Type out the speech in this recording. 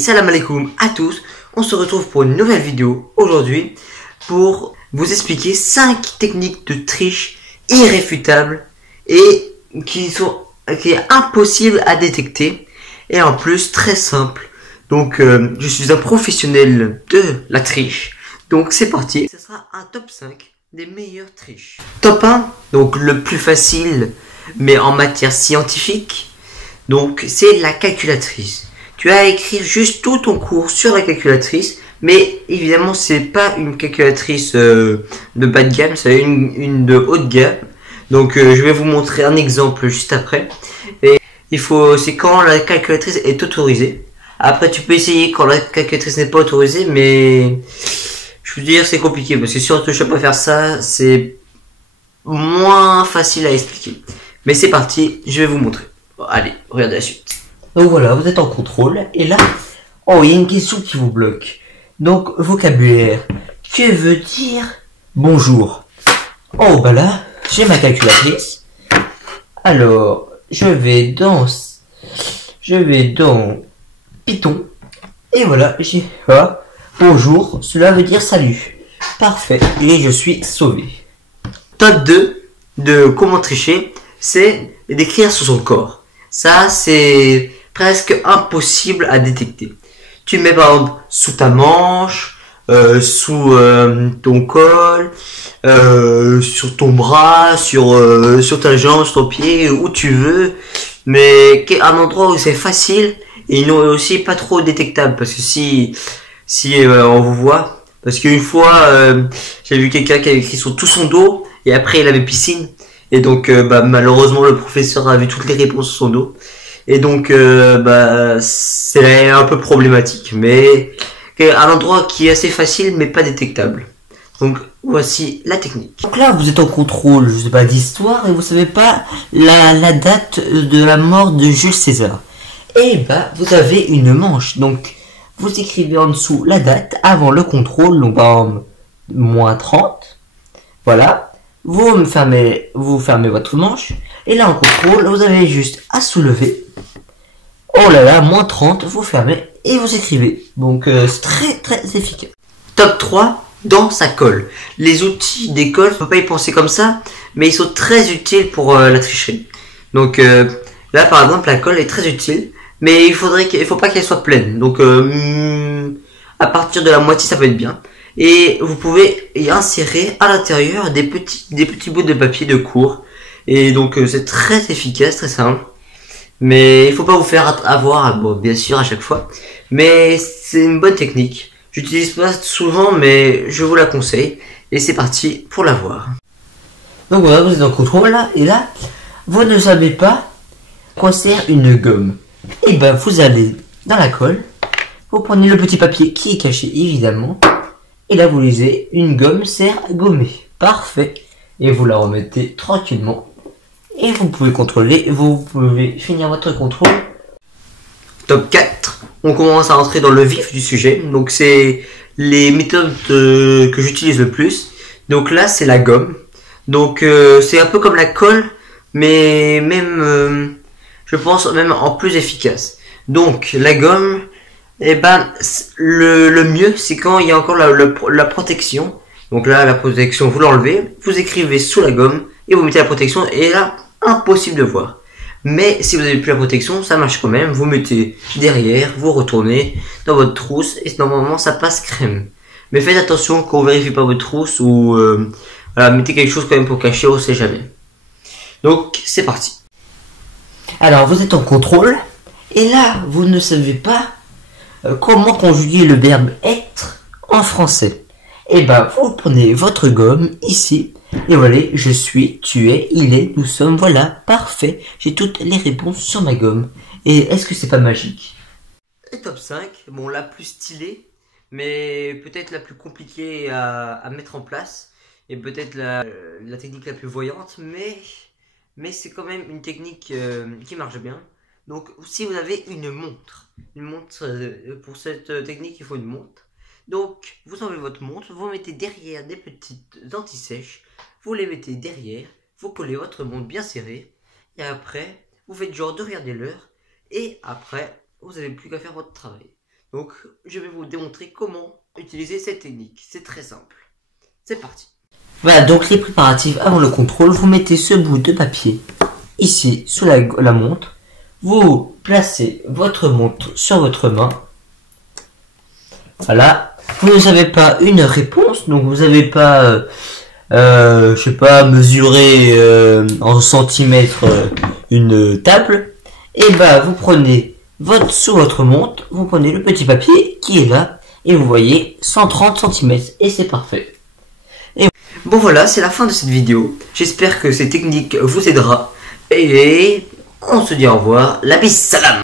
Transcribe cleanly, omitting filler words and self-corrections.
salam alaikum à tous. On se retrouve pour une nouvelle vidéo aujourd'hui pour vous expliquer 5 techniques de triche irréfutables et qui est impossible à détecter et en plus très simple. Donc je suis un professionnel de la triche. Donc c'est parti. Ce sera un top 5 des meilleures triches. Top 1, donc le plus facile mais en matière scientifique. Donc c'est la calculatrice. Tu as à écrire juste tout ton cours sur la calculatrice, mais évidemment c'est pas une calculatrice de bas de gamme, c'est une de haut de gamme. Donc je vais vous montrer un exemple juste après. Et c'est quand la calculatrice est autorisée. Après tu peux essayer quand la calculatrice n'est pas autorisée, mais je veux dire c'est compliqué parce que si on ne sais pas faire ça, c'est moins facile à expliquer. Mais c'est parti, je vais vous montrer. Bon, allez, regardez la suite. Donc voilà, vous êtes en contrôle, et là, oh, il y a une question qui vous bloque. Donc, vocabulaire, que veut dire bonjour? Oh, bah là, j'ai ma calculatrice. Alors, je vais dans Python, et voilà, bonjour, cela veut dire salut. Parfait, et je suis sauvé. Top 2 de comment tricher, c'est d'écrire sur son corps. Ça, c'est presque impossible à détecter. Tu mets par exemple sous ta manche, sous ton col, sur ton bras, sur ta jambe, sur ton pied, où tu veux, mais un endroit où c'est facile et non aussi pas trop détectable, parce que si on vous voit, parce qu'une fois j'ai vu quelqu'un qui avait écrit sur tout son dos et après il avait piscine. Et donc, malheureusement, le professeur a vu toutes les réponses sur son dos. Et donc, c'est un peu problématique. Mais, un endroit qui est assez facile, mais pas détectable. Donc, voici la technique. Donc là, vous êtes en contrôle, je sais pas, d'histoire, et vous savez pas la date de la mort de Jules César. Et vous avez une manche. Donc, vous écrivez en dessous la date avant le contrôle. Donc, par exemple, -30. Voilà. Vous fermez votre manche, et là en contrôle, vous avez juste à soulever. Oh là là, -30, vous fermez et vous écrivez. Donc c'est très très efficace. Top 3, dans sa colle. Les outils des colles, faut pas y penser comme ça, mais ils sont très utiles pour la tricherie. Donc là par exemple, la colle est très utile, mais il faut pas qu'elle soit pleine. Donc à partir de la moitié, ça peut être bien. Et vous pouvez y insérer à l'intérieur des petits bouts de papier de cours. Et donc c'est très efficace, très simple. Mais il faut pas vous faire avoir, bon, bien sûr à chaque fois. Mais c'est une bonne technique. J'utilise pas souvent, mais je vous la conseille. Et c'est parti pour la voir. Donc voilà, vous êtes en contrôle là. Et là, vous ne savez pas quoi sert une gomme. Et vous allez dans la colle. Vous prenez le petit papier qui est caché évidemment. Et là, vous lisez, une gomme sert à gommer. Parfait. Et vous la remettez tranquillement. Et vous pouvez contrôler, vous pouvez finir votre contrôle. Top 4. On commence à entrer dans le vif du sujet. Donc, c'est les méthodes que j'utilise le plus. Donc là, c'est la gomme. Donc, c'est un peu comme la colle, mais même, je pense, même en plus efficace. Donc, la gomme... le mieux, c'est quand il y a encore la protection. Donc là, la protection, vous l'enlevez, vous écrivez sous la gomme, et vous mettez la protection, et là, impossible de voir. Mais si vous n'avez plus la protection, ça marche quand même. Vous mettez derrière, vous retournez dans votre trousse, et normalement, ça passe crème. Mais faites attention qu'on vérifie pas votre trousse, ou voilà, mettez quelque chose quand même pour cacher, on sait jamais. Donc, c'est parti. Alors, vous êtes en contrôle, et là, vous ne savez pas comment conjuguer le verbe être en français. Vous prenez votre gomme ici, et voilà, je suis, tu es, il est, nous sommes, voilà, parfait. J'ai toutes les réponses sur ma gomme. Et est-ce que c'est pas magique? Et top 5, bon, la plus stylée, mais peut-être la plus compliquée à mettre en place, et peut-être la technique la plus voyante, mais c'est quand même une technique qui marche bien. Donc, si vous avez une montre, pour cette technique, il faut une montre. Donc, vous enlevez votre montre, vous mettez derrière des petites anti-sèches, vous les mettez derrière, vous collez votre montre bien serrée, et après, vous faites genre de regarder l'heure, et après, vous n'avez plus qu'à faire votre travail. Donc, je vais vous démontrer comment utiliser cette technique. C'est très simple. C'est parti. Voilà, donc les préparatifs avant le contrôle. Vous mettez ce bout de papier ici sous la montre. Vous placez votre montre sur votre main. Voilà. Vous n'avez pas une réponse, donc vous n'avez pas, je sais pas, mesurer en centimètres une table. Et bah, vous prenez sous votre montre, vous prenez le petit papier qui est là, et vous voyez 130 cm, et c'est parfait. Et bon voilà, c'est la fin de cette vidéo. J'espère que ces techniques vous aidera, et on se dit au revoir. La bise, salam.